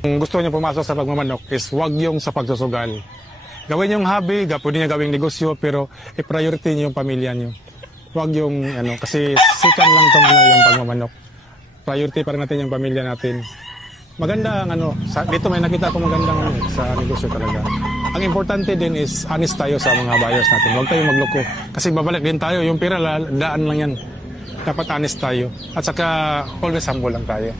Kung gusto niyo pumasok sa pagmamanok is wag yung sa pagsusugal. Gawin yung hobby, pwede niya gawing negosyo, pero i-priority niyo yung pamilya niyo. Wag yung kasi sikan lang tong yung pagmamanok. Priority pa rin natin yung pamilya natin. Maganda ang dito may nakita ko magandang sa negosyo talaga. Ang importante din is honest tayo sa mga buyers natin. Huwag tayong magloko. Kasi babalik din tayo. Yung pera, daan lang yan. Dapat honest tayo. At saka always humble lang tayo.